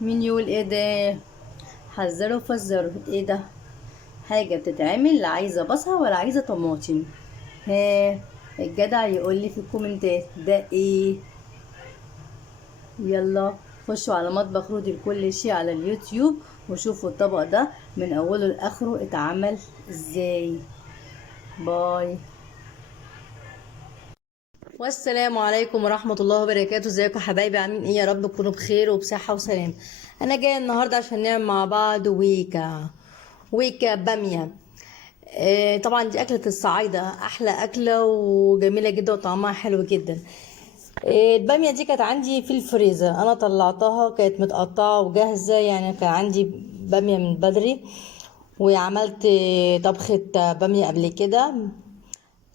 مين يقول ايه ده؟ حذروا فزروا ايه ده؟ حاجة بتتعمل لا عايزة بصل ولا عايزة طماطم. ها، الجدع يقول لي في الكومنتات ده ايه؟ يلا خشوا على مطبخ رودي لكل شيء على اليوتيوب وشوفوا الطبق ده من اوله لاخره اتعمل ازاي. باي. والسلام عليكم ورحمة الله وبركاته. ازيكم يا حبايبي؟ عاملين ايه؟ يا رب تكونوا بخير وبصحة وسلام. انا جاية النهاردة عشان نعمل مع بعض ويكا بامية. طبعا دي أكلة الصعايدة، أحلى أكلة وجميلة جدا وطعمها حلو جدا. البامية دي كانت عندي في الفريزر، أنا طلعتها كانت متقطعة وجاهزة، يعني كان عندي بامية من بدري. وعملت طبخة بامية قبل كده،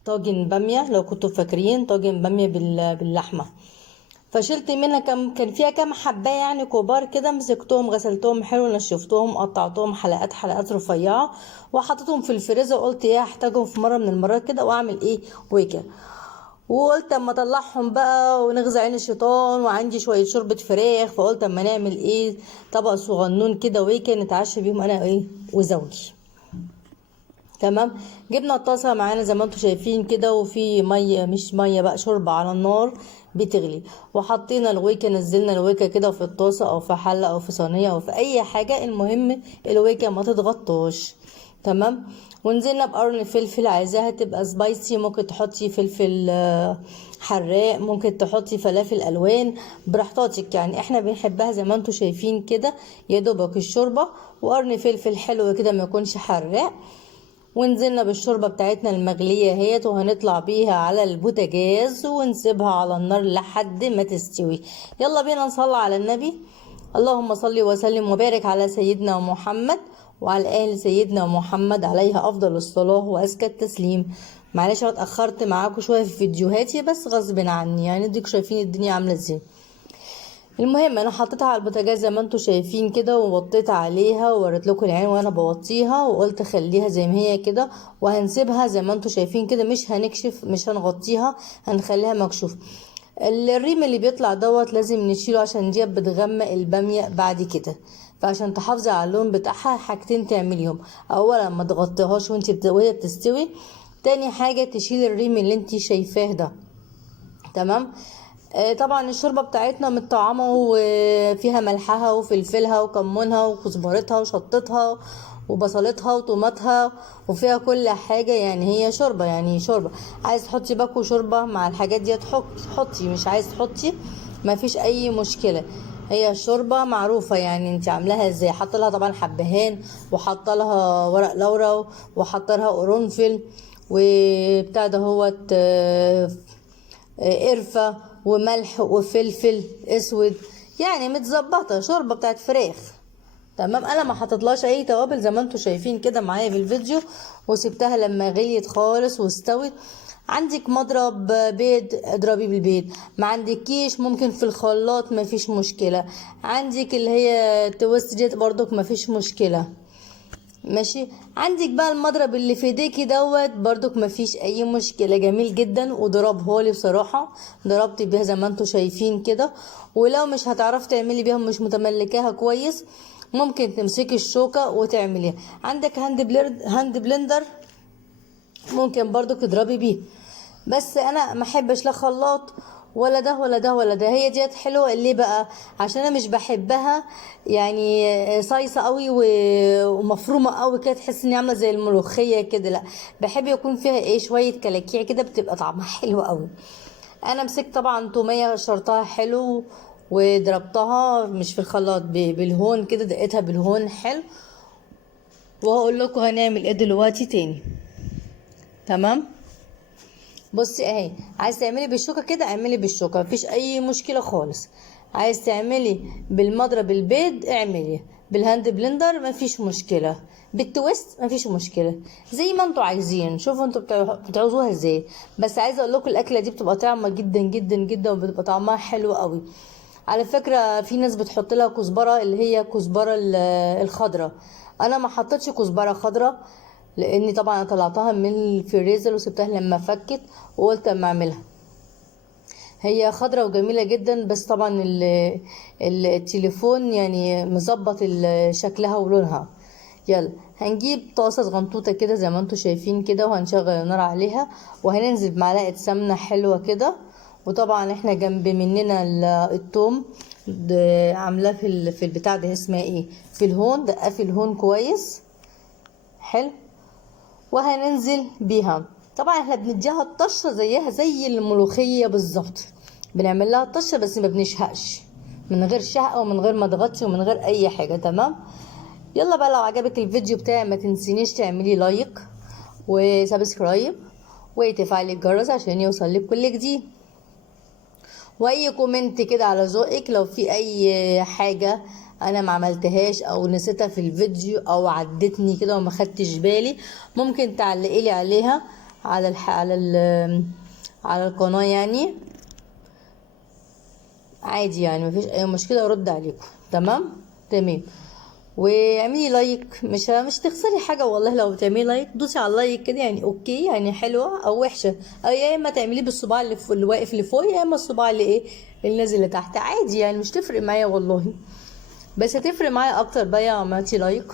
طاجن بامية لو كنتوا فاكرين، طاجن بامية باللحمة. فشلت منها كان فيها كام حبايه يعني كبار كده، مسكتهم غسلتهم حلو، نشفتهم قطعتهم حلقات حلقات رفيعه وحطيتهم في الفريزر. قلت ايه، هحتاجهم في مره من المرات كده واعمل ايه ويكا. وقلت اما اطلعهم بقى ونغزى عين الشيطان، وعندي شويه شوربه فراخ، فقلت اما نعمل ايه طبق صغنون كده ويكا نتعشى بيهم انا ايه وزوجي. تمام. جبنا الطاسه معانا زي ما انتم شايفين كده، وفي ميه، مش ميه بقى، شوربه على النار بتغلي، وحطينا الويكا، نزلنا الويكا كده في الطاسه او في حله او في صينيه او في اي حاجه، المهم الويكا ما تتغطوش. تمام. ونزلنا بقرن فلفل، عايزاها تبقى سبايسي ممكن تحطي فلفل حراق، ممكن تحطي فلافل الوان براحتك، يعني احنا بنحبها زي ما انتم شايفين كده، يا دوبك الشوربه وقرن فلفل حلو كده ما يكونش حراق. ونزلنا بالشوربة بتاعتنا المغلية اهيت، وهنطلع بيها على البوتاجاز ونسيبها على النار لحد ما تستوي. يلا بينا نصلي على النبي. اللهم صل وسلم وبارك على سيدنا محمد وعلى آل سيدنا محمد عليها أفضل الصلاة وأزكى التسليم. معلش أنا اتأخرت معاكم شوية في فيديوهاتي، بس غصب عني، يعني ديك شايفين الدنيا عاملة ازاي. المهم انا حطيتها على البوتاجاز زي ما انتم شايفين كده، ووطيت عليها ووريت لكم العين وانا بوطيها، وقلت خليها زي ما هي كده، وهنسيبها زي ما انتم شايفين كده، مش هنكشف، مش هنغطيها، هنخليها مكشوف. الريم اللي بيطلع دوت لازم نشيله، عشان دي بتغمق البامية بعد كده. فعشان تحافظي على اللون بتاعها حاجتين تعمليهم: اولا ما تغطيهاش وهي بتستوي، تاني حاجة تشيل الريم اللي انت شايفاه ده. تمام. طبعا الشوربه بتاعتنا متطعمه وفيها ملحها وفلفلها وكمونها وكزبرتها وشطتها وبصلتها وطماطها، وفيها كل حاجه، يعني هي شوربه، يعني شوربه. عايز تحطي باكو شوربه مع الحاجات دي حطي، مش عايز تحطي ما فيش اي مشكله. هي الشوربه معروفه، يعني انت عاملاها ازاي. حط لها طبعا حبهان، وحط لها ورق لورا، وحط لها قرنفل، وبتاع ده هوت قرفة وملح وفلفل اسود، يعني متظبطة شوربة بتاعت فراخ. تمام. انا ما حطيتلاش اي توابل زي ما انتم شايفين كده معايا في الفيديو، وسبتها لما غليت خالص واستوت. عندك مضرب بيض اضربي بالبيض، ما عندكيش ممكن في الخلاط، ما فيش مشكلة. عندك اللي هي توست ديت برضك ما فيش مشكلة. ماشي. عندك بقى المضرب اللي في ايديكي دوت برضك مفيش اي مشكله، جميل جدا وضربه لي بصراحه، ضربت بيها زي ما انتم شايفين كده. ولو مش هتعرفي تعملي بيها، مش متملكاها كويس، ممكن تمسكي الشوكه وتعمليها. عندك هاند بلندر، ممكن برضو تضربي بيه. بس انا ما احبش لا خلاط ولا ده ولا ده ولا ده. هي ديت حلوه ليه بقى؟ عشان انا مش بحبها يعني صيصه قوي ومفرومه قوي كده، تحس اني عامله زي الملوخيه كده، لا. بحب يكون فيها ايه شويه كلاكيع كده، بتبقى طعمها حلو قوي. انا مسكت طبعا توميه شرطها حلو وضربتها، مش في الخلاط، بالهون كده، دقيتها بالهون حلو. وهقول لكم هنعمل ايه دلوقتي تاني. تمام. بصي اهي، عايز تعملي بالشوكه كده اعملي بالشوكه، مفيش اي مشكله خالص. عايز تعملي بالمضرب البيض اعملي، بالهاند بلندر مفيش مشكله، بالتويست مفيش مشكله، زي ما انتوا عايزين. شوفوا انتوا بتعوزوها ازاي. بس عايزه اقول لكم الاكله دي بتبقى طعمه جدا جدا جدا، وبتبقى طعمها حلو قوي. على فكره في ناس بتحط لها كزبره، اللي هي كزبره الخضراء. انا ما حطيتش كزبره خضراء، لاني طبعا أنا طلعتها من الفريزر وسبتها لما فكت، وقلت اما اعملها. هي خضرة وجميلة جدا، بس طبعا التليفون يعني مظبط شكلها ولونها. يلا هنجيب طاسة صغنطوطة كده زي ما انتوا شايفين كده، وهنشغل النار عليها، وهننزل بمعلقة سمنة حلوة كده. وطبعا احنا جنب مننا التوم عاملاه في البتاع ده اسمها ايه، في الهون، دقاه في الهون كويس حلو. وهننزل بيها. طبعا احنا بنديها الطشه زيها زي الملوخيه بالظبط، بنعمل لها طشه بس ما بنشهقش، من غير شهقه ومن غير ما تغطي ومن غير اي حاجه. تمام. يلا بقى، لو عجبك الفيديو بتاعي ما تنسينيش تعملي لايك وسبسكرايب وتفعلي الجرس عشان يوصل لك كل جديد، واي كومنت كده على ذوقك. لو في اي حاجه انا ما عملتهاش او نسيتها في الفيديو او عدتني كده وما خدتش بالي، ممكن تعلقي لي عليها على القناه يعني، عادي يعني مفيش اي مشكله، ارد عليكم. تمام. تمام. واعملي لايك، مش تخسري حاجه والله لو تعملي لايك. دوسي على اللايك كده يعني اوكي، يعني حلوه او وحشه، او يا اما تعمليه بالصباع اللي واقف لفوق، يا اما الصباع اللي ايه اللي نازل لتحت، عادي يعني مش تفرق معايا والله. بس هتفرق معايا اكتر بقى لو عملتي لايك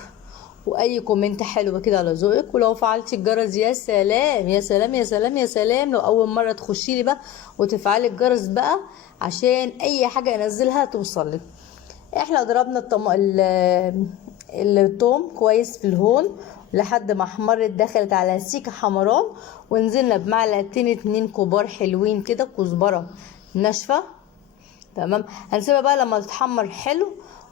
واي كومنت حلو كده على ذوقك. ولو فعلتي الجرس يا سلام يا سلام يا سلام يا سلام، لو اول مره تخشي لي بقى وتفعلي الجرس بقى عشان اي حاجه انزلها توصلك. احنا ضربنا الثوم كويس في الهون لحد ما احمرت، دخلت على سيكه حمران، ونزلنا بمعلقتين 2 كبار حلوين كده كزبره ناشفه. تمام. هنسيبها بقى لما تتحمر حلو.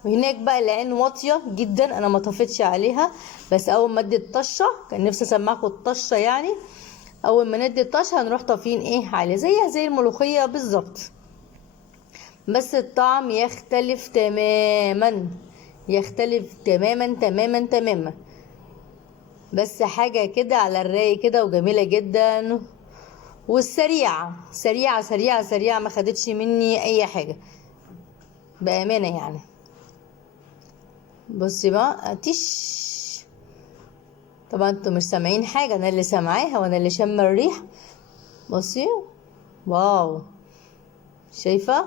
وهناك بقى العين واطيه جدا، انا ما طفيتش عليها، بس اول ما اديت طشه، كان نفسي اسمعكم الطشه يعني، اول ما ندي الطشه هنروح طافين ايه عليه زيها زي الملوخيه بالظبط، بس الطعم يختلف تماما، يختلف تماما تماما تماما. بس حاجة كده على الرايق كده وجميلة جدا، والسريعة سريعة سريعة سريعة، ما خدتش مني اي حاجة بأمانة يعني. بصي بقى تش، طبعا انتوا مش سامعين حاجة، انا اللي سامعاها وانا اللي شم الريح. بصي، واو، شايفة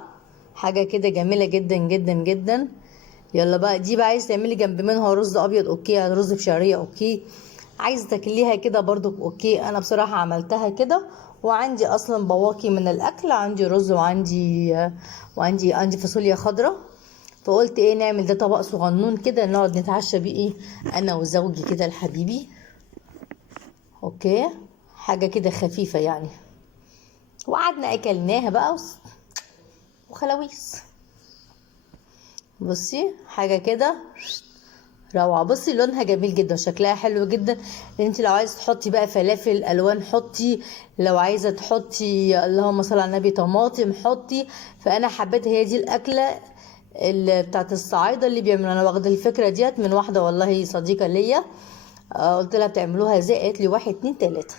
حاجة كده جميلة جدا جدا جدا. يلا بقى، دي بقى عايز تعملي جنب منها رز ابيض اوكي، رز بشعريه اوكي، عايز تاكليها كده برضو اوكي. انا بصراحه عملتها كده، وعندي اصلا بواقي من الاكل، عندي رز وعندي فاصوليا خضراء، فقلت ايه نعمل ده طبق صغنون كده نقعد نتعشى بيه ايه انا وزوجي كده الحبيبي. اوكي، حاجه كده خفيفه يعني. وقعدنا اكلناها بقى وخلاويص. بصي حاجه كده روعه. بصي لونها جميل جدا وشكلها حلو جدا. انت لو عايزه تحطي بقى فلافل الوان حطي، لو عايزه تحطي اللهم صل على النبي طماطم حطي. فانا حبيت، هي دي الاكله اللي بتاعت الصعايده اللي بيعملوا. انا واخده الفكره ديت من واحده والله صديقه ليا، قلت لها بتعملوها ازاي؟ قالت لي 1 2 3.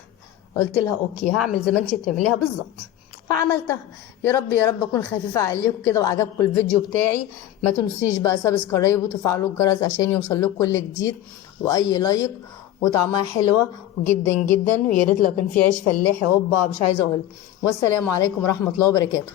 قلت لها اوكي هعمل زي ما انت بتعمليها بالظبط، فعملتها. يا رب يا رب اكون خفيفه عليكم كده وعجبكم الفيديو بتاعي. ما تنسيش بقى سبسكرايب وتفعلوا الجرس عشان يوصل لكم كل جديد، واي لايك. وطعمها حلوه جدا جدا، ويا ريت لو كان في عيش فلاحي هوبا مش عايزه اقول. والسلام عليكم ورحمه الله وبركاته.